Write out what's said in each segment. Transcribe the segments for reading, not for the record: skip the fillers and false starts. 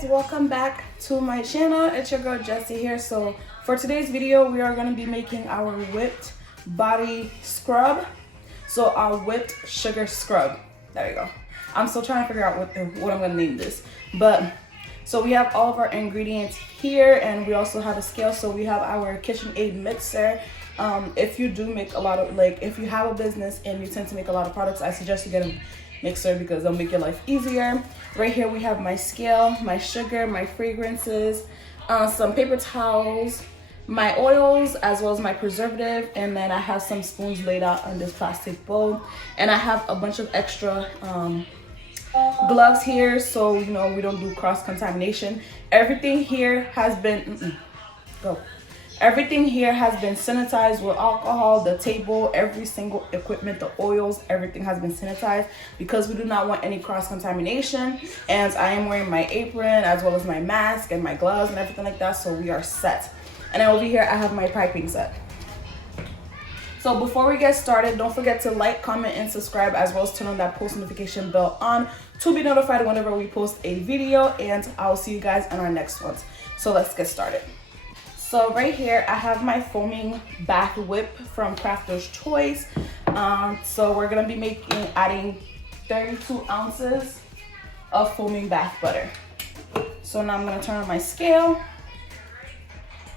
guys, welcome back to my channel. It's your girl Jessie here. So for today's video we are going to be making our whipped body scrub, so our whipped sugar scrub. There you go. I'm still trying to figure out what I'm going to name this, but so we have all of our ingredients here, and we also have a scale. So we have our KitchenAid mixer. If you do make a lot of, if you have a business and you tend to make a lot of products, I suggest you get a mixer because it'll make your life easier. Right here we have my scale, my sugar, my fragrances, some paper towels, my oils, as well as my preservative, and then I have some spoons laid out on this plastic bowl, and I have a bunch of extra gloves here, so you know we don't do cross-contamination. Everything here has been Everything here has been sanitized with alcohol. The table, every single equipment, the oils, everything has been sanitized because we do not want any cross-contamination. And I am wearing my apron as well as my mask and my gloves and everything like that, so we are set. And then over here I have my piping set. So before we get started, don't forget to like, comment, and subscribe, as well as turn on that post notification bell on to be notified whenever we post a video, and I'll see you guys on our next ones. So let's get started. So right here I have my foaming bath whip from Crafter's Choice. So we're gonna be adding 32 ounces of foaming bath butter. So now I'm gonna turn on my scale,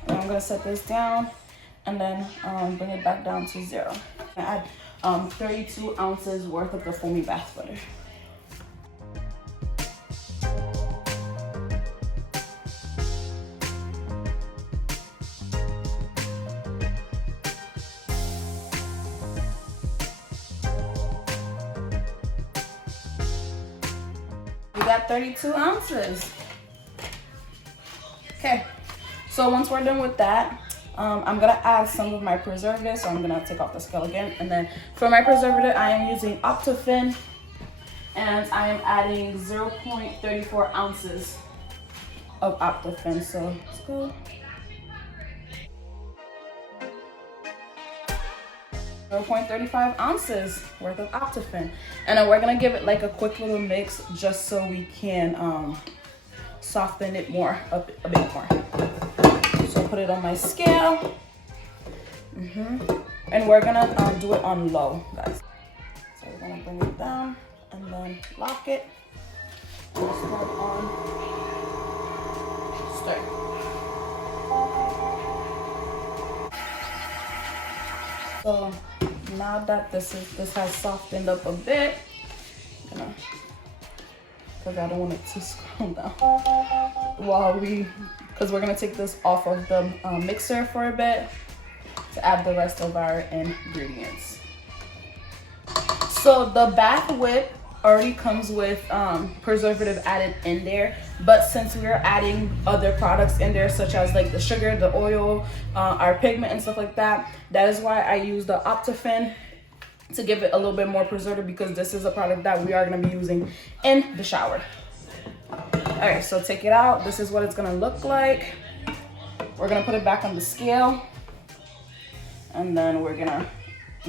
and I'm gonna set this down and then bring it back down to 0. I add 32 ounces worth of the foaming bath butter. We got 32 ounces. Okay, so once we're done with that, I'm gonna add some of my preservative. So I'm gonna take off the scale again, and then for my preservative I am using Optiphen, and I am adding 0.34 ounces of Optiphen. So let's go. 0.35 ounces worth of Optiphen, and then we're gonna give it like a quick little mix just so we can soften it more a bit more. So put it on my scale, and we're gonna do it on low, guys. So we're gonna bring it down and then lock it and start on stir. So now that this has softened up a bit, because I don't want it to scroll down because we're gonna take this off of the mixer for a bit to add the rest of our ingredients. So the bath whip already comes with preservative added in there, but since we're adding other products in there, such as like the sugar, the oil, our pigment and stuff like that, that is why I use the Optiphen to give it a little bit more preservative, because this is a product that we are going to be using in the shower. All right, so take it out. This is what it's going to look like. We're going to put it back on the scale, and then we're going to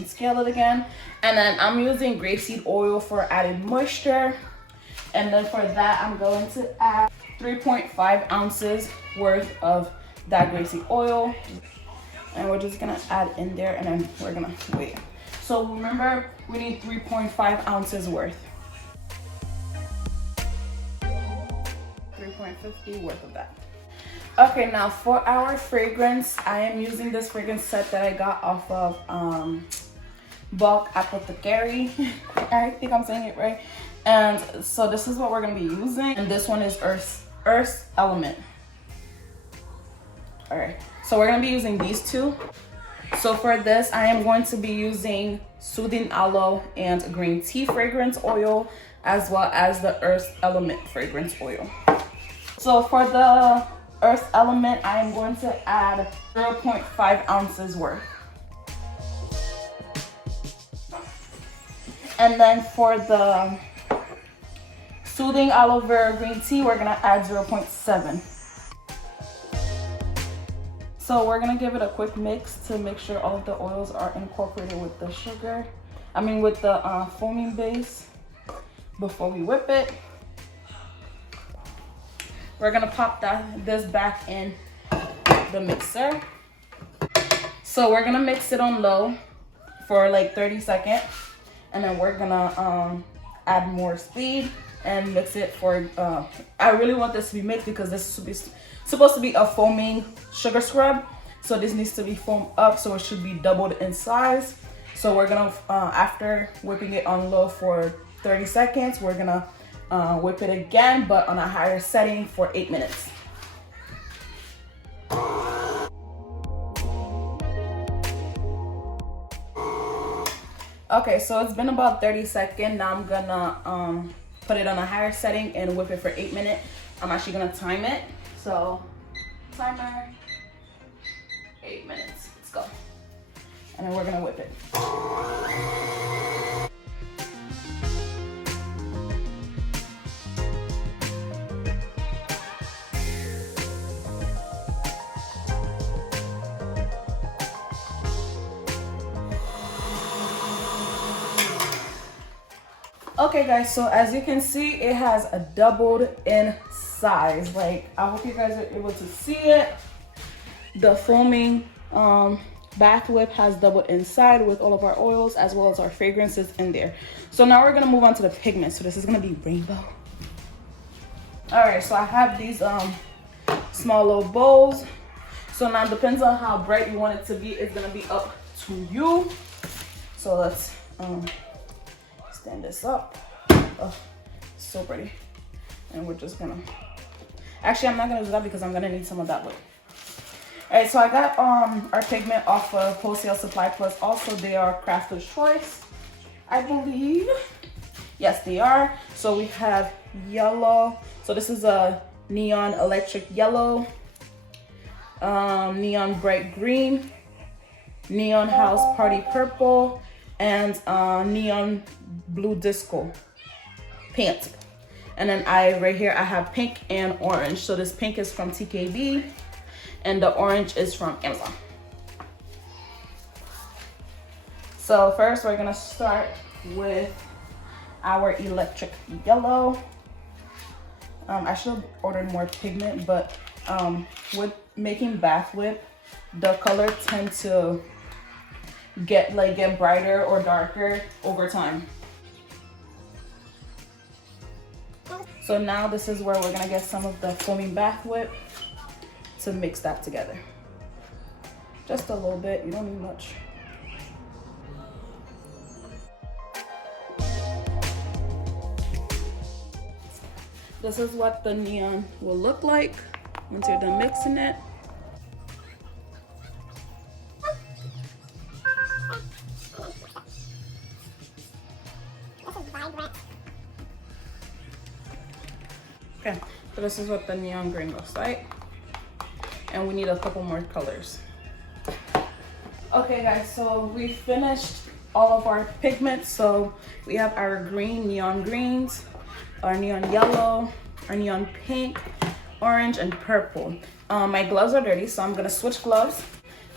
scale it again. And then I'm using grapeseed oil for added moisture, and then for that I'm going to add 3.5 ounces worth of that grapeseed oil, and we're just gonna add in there, and then we're gonna wait. So remember, we need 3.5 ounces worth, 3.50 worth of that. Okay, now for our fragrance, I am using this fragrance set that I got off of Bulk Apothecary. I think I'm saying it right. And so this is what we're gonna be using, and this one is Earth Element. All right, so we're gonna be using these two. So for this, I am going to be using Soothing Aloe and Green Tea fragrance oil, as well as the Earth Element fragrance oil. So for the Earth Element, I am going to add 0.5 ounces worth. And then for the Soothing Aloe Vera Green Tea, we're gonna add 0.7. So we're gonna give it a quick mix to make sure all of the oils are incorporated with the sugar. With the foaming base before we whip it. we're gonna pop this back in the mixer. So we're gonna mix it on low for like 30 seconds, and then we're gonna add more speed and mix it for I really want this to be mixed because this is supposed to be a foaming sugar scrub, so this needs to be foamed up, so it should be doubled in size. So we're gonna after whipping it on low for 30 seconds, we're gonna whip it again, but on a higher setting for 8 minutes. Okay, so it's been about 30 seconds. Now I'm gonna put it on a higher setting and whip it for 8 minutes. I'm actually gonna time it. So timer, 8 minutes. Let's go. And then we're gonna whip it. Okay guys, so as you can see, it has doubled in size. Like, I hope you guys are able to see it. The foaming bath whip has doubled inside with all of our oils as well as our fragrances in there. So now we're gonna move on to the pigments. So this is gonna be rainbow. All right, so I have these small little bowls. So now it depends on how bright you want it to be. It's gonna be up to you. So let's stand this up. Oh, so pretty. And we're just gonna, actually I'm not gonna do that because I'm gonna need some of that whip. All right, so I got our pigment off of Wholesale Supply Plus. Also, they are Crafter's Choice, I believe. Yes, they are. So we have yellow. So this is a neon electric yellow, neon bright green, neon house party purple, and neon blue disco pink. And then right here I have pink and orange. So this pink is from TKB and the orange is from Amazon. So first we're gonna start with our electric yellow. I should have ordered more pigment, but with making bath whip, the color tend to get brighter or darker over time. So now this is where we're gonna get some of the foaming bath whip to mix that together. Just a little bit, you don't need much. This is what the neon will look like once you're done mixing it. Okay, so this is what the neon green looks like. And we need a couple more colors. Okay guys, so we finished all of our pigments. So we have our green, neon greens, our neon yellow, our neon pink, orange, and purple. My gloves are dirty, so I'm gonna switch gloves.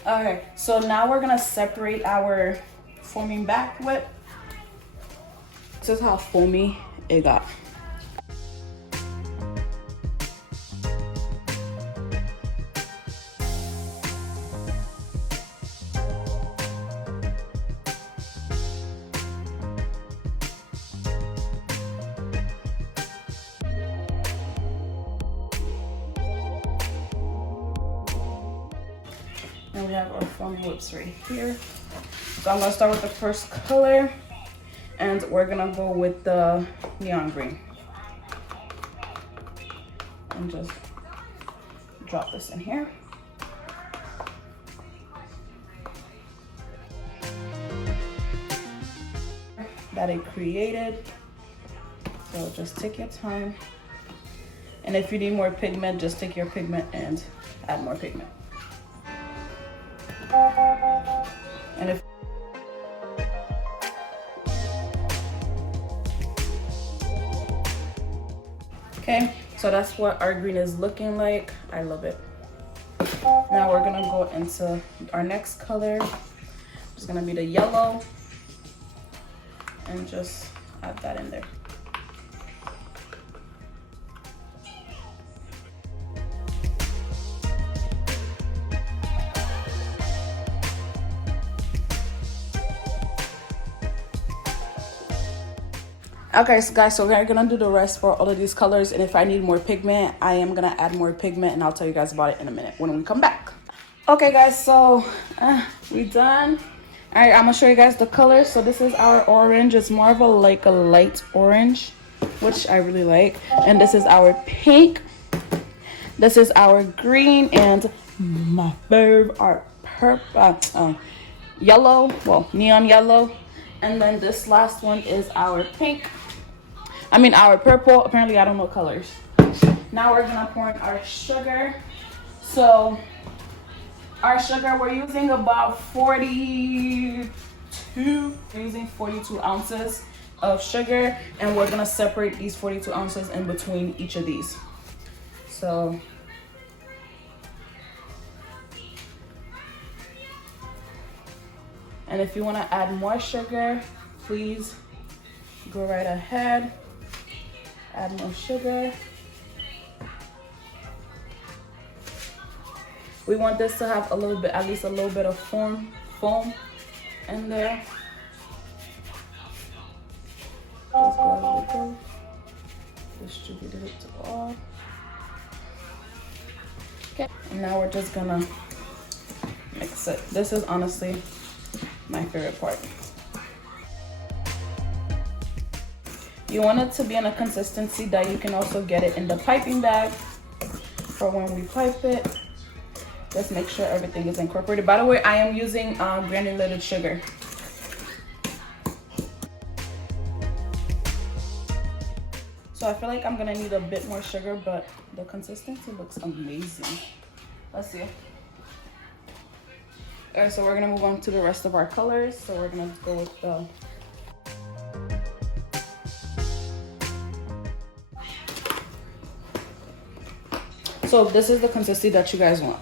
Okay, so now we're gonna separate our foaming bath whip. This is how foamy it got. And we have our foam whips right here. So I'm gonna start with the first color, and we're gonna go with the neon green. And just drop this in here. That it created. So just take your time. And if you need more pigment, just take your pigment and add more pigment. And if okay, so that's what our green is looking like. I love it. Now we're gonna go into our next color. It's gonna be the yellow, and just add that in there. Okay, so guys, so we're gonna do the rest for all of these colors, and if I need more pigment, I am gonna add more pigment, and I'll tell you guys about it in a minute when we come back. Okay guys, so we done. All right, I'm gonna show you guys the colors. So this is our orange. It's more of a like a light orange, which I really like. And this is our pink. This is our green, and my favorite are purple, yellow, well, neon yellow. And then this last one is our pink. I mean our purple. Apparently I don't know colors. Now we're gonna pour in our sugar. So our sugar, we're using about 42. We're using 42 ounces of sugar, and we're gonna separate these 42 ounces in between each of these. So and if you want to add more sugar, please go right ahead. Add more sugar. We want this to have a little bit, at least a little bit of foam in there. Just go as we go. Distributed it to all. Okay, and now we're just gonna mix it. This is honestly my favorite part. You want it to be in a consistency that you can also get it in the piping bag for when we pipe it. Just make sure everything is incorporated. By the way, I am using granulated sugar. So I feel like I'm gonna need a bit more sugar, but the consistency looks amazing. Let's see. Alright, so we're gonna move on to the rest of our colors. So we're gonna go with the so this is the consistency that you guys want.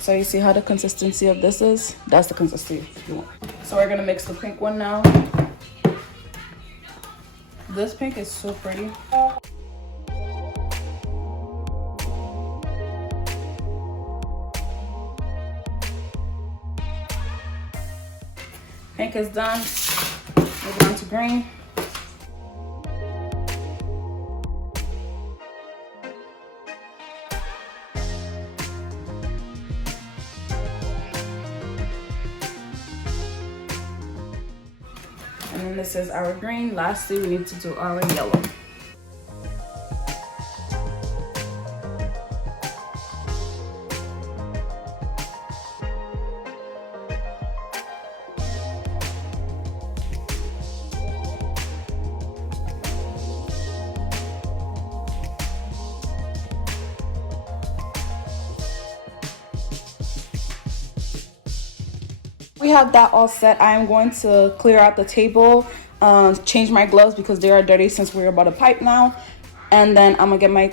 So you see how the consistency of this is? That's the consistency you want. So we're gonna mix the pink one now. This pink is so pretty. Pink is done. Move on to green. And then this is our green. Lastly, we need to do our yellow. We have that all set. I am going to clear out the table, change my gloves because they are dirty since we're about to pipe now, and then I'm gonna get my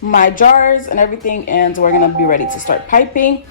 my jars and everything, and we're gonna be ready to start piping.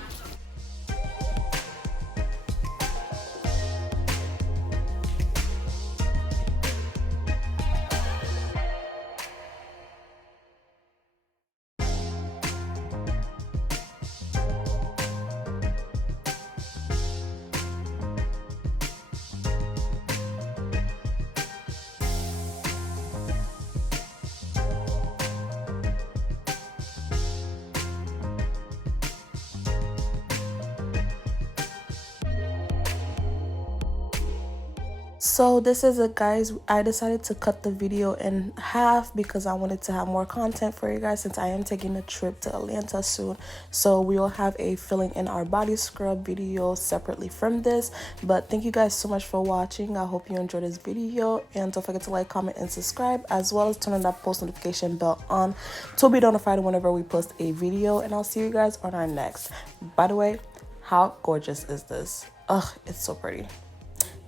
So this is it, guys. I decided to cut the video in half because I wanted to have more content for you guys since I am taking a trip to Atlanta soon. So we will have a filling in our body scrub video separately from this. But thank you guys so much for watching. I hope you enjoyed this video, and don't forget to like, comment, and subscribe, as well as turn on that post notification bell on to be notified whenever we post a video. And I'll see you guys on our next. By the way, how gorgeous is this? Ugh, it's so pretty.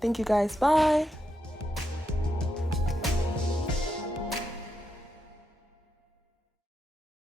Thank you guys. Bye.